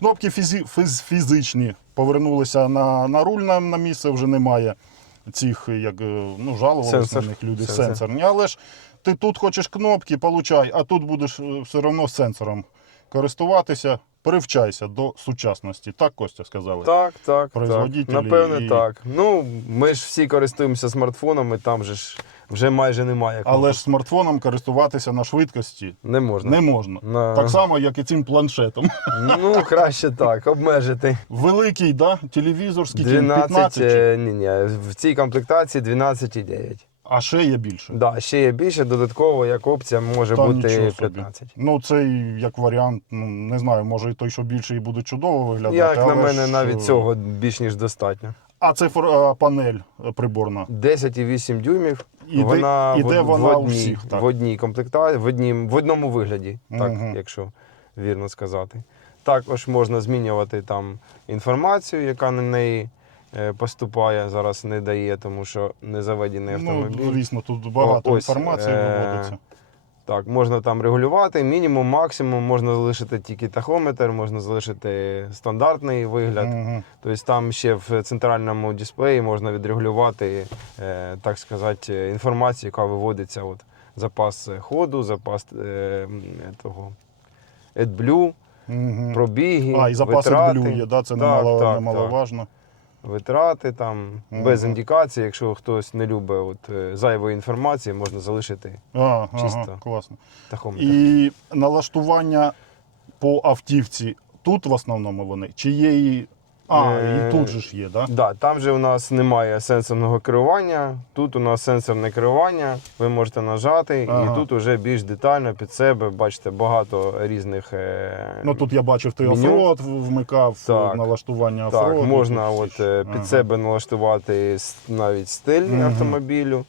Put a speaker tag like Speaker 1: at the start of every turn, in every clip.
Speaker 1: Кнопки фізі, фіз, фізичні повернулися на, на руль на, на місце, вже немає цих, як е, ну, жалувалися на них люди,
Speaker 2: Сенсор.
Speaker 1: сенсорні. Але ж ти тут хочеш кнопки, получай, а тут будеш е, все одно сенсором користуватися. Привчайся до сучасності. Так, Костя сказали.
Speaker 2: Так, так, так. Напевне,
Speaker 1: і-
Speaker 2: так. Ну, ми ж всі користуємося смартфонами, там же ж вже майже немає.
Speaker 1: Але ж смартфоном користуватися на швидкості
Speaker 2: не можна.
Speaker 1: не можна.
Speaker 2: На-
Speaker 1: Так само, як і цим планшетом.
Speaker 2: Ну, краще так, обмежити.
Speaker 1: Великий, да? телевізор, скільки?
Speaker 2: 12,
Speaker 1: 15? чи-
Speaker 2: е, ні, ні, в цій комплектації 12,9.
Speaker 1: А ще є більше.
Speaker 2: Да, ще є більше, додатково, як опція може
Speaker 1: Та
Speaker 2: бути
Speaker 1: нічого собі.
Speaker 2: 15.
Speaker 1: Ну, це як варіант, ну не знаю, може і той, що більше, і буде чудово виглядати.
Speaker 2: Як на
Speaker 1: але
Speaker 2: мене,
Speaker 1: ж,
Speaker 2: навіть
Speaker 1: е,
Speaker 2: цього більш ніж достатньо.
Speaker 1: А це фор- панель е, приборна.
Speaker 2: 10,8 дюймів.
Speaker 1: Іде-
Speaker 2: вона
Speaker 1: іде
Speaker 2: в,
Speaker 1: вона
Speaker 2: в
Speaker 1: у
Speaker 2: одній,
Speaker 1: всіх, так.
Speaker 2: в одній комплектації, в, одній, в одному вигляді, так,
Speaker 1: Мгм.
Speaker 2: якщо вірно сказати. Також можна змінювати там інформацію, яка на неї е, поступає, зараз не дає, тому що не заведений
Speaker 1: Ну,
Speaker 2: автомобіль.
Speaker 1: звісно, тут багато
Speaker 2: О, ось,
Speaker 1: інформації
Speaker 2: е,
Speaker 1: виводиться.
Speaker 2: Так, можна там регулювати. Мінімум, максимум, можна залишити тільки тахометр, можна залишити стандартний вигляд.
Speaker 1: Мгм.
Speaker 2: Тобто там ще в центральному дисплеї можна відрегулювати, е, так сказати, інформацію, яка виводиться. От, запас ходу, запас е, того AdBlue,
Speaker 1: Мгм.
Speaker 2: пробіги,
Speaker 1: А, і запас
Speaker 2: витрати,
Speaker 1: AdBlue є, да? це
Speaker 2: Так,
Speaker 1: немало,
Speaker 2: так,
Speaker 1: немаловажно.
Speaker 2: Витрати там,
Speaker 1: Мгм.
Speaker 2: без індикації. Якщо хтось не любить от, е, зайвої інформації, можна залишити
Speaker 1: А,
Speaker 2: Чисто.
Speaker 1: ага, класно.
Speaker 2: тахометр.
Speaker 1: І налаштування по автівці тут в основному вони? Чи є і. А,
Speaker 2: Е,
Speaker 1: і тут же ж є, так? Да?
Speaker 2: Да, там же у нас немає сенсорного керування. Тут у нас сенсорне керування. Ви можете нажати,
Speaker 1: Ага.
Speaker 2: і тут вже більш детально під себе бачите багато різних. е,
Speaker 1: Ну тут я бачив, ти
Speaker 2: меню.
Speaker 1: оффроад вмикав,
Speaker 2: Так.
Speaker 1: налаштування
Speaker 2: так, можна от, е, під
Speaker 1: Ага.
Speaker 2: себе налаштувати навіть стиль
Speaker 1: Мгм.
Speaker 2: автомобілю,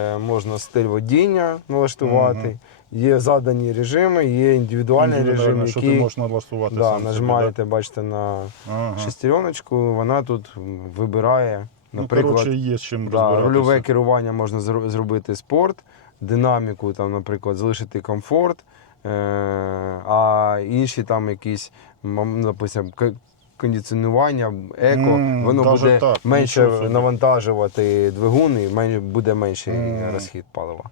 Speaker 2: е, можна стиль водіння налаштувати.
Speaker 1: Мгм.
Speaker 2: Є задані режими, є індивідуальний
Speaker 1: Індивідуально,
Speaker 2: режим,
Speaker 1: що ти можеш налаштувати
Speaker 2: да,
Speaker 1: сам собі,
Speaker 2: нажимаєте, бачите, на
Speaker 1: да? Ага.
Speaker 2: шестереночку, вона тут вибирає,
Speaker 1: Ну,
Speaker 2: наприклад.
Speaker 1: коротше, є з чим
Speaker 2: Да, рульове керування можна зробити спорт, динаміку, там, наприклад, залишити комфорт, е- а інші там якісь, к- кондиціонування, еко,
Speaker 1: М,
Speaker 2: воно буде
Speaker 1: так,
Speaker 2: менше навантажувати двигун і буде менший
Speaker 1: М.
Speaker 2: розхід палива.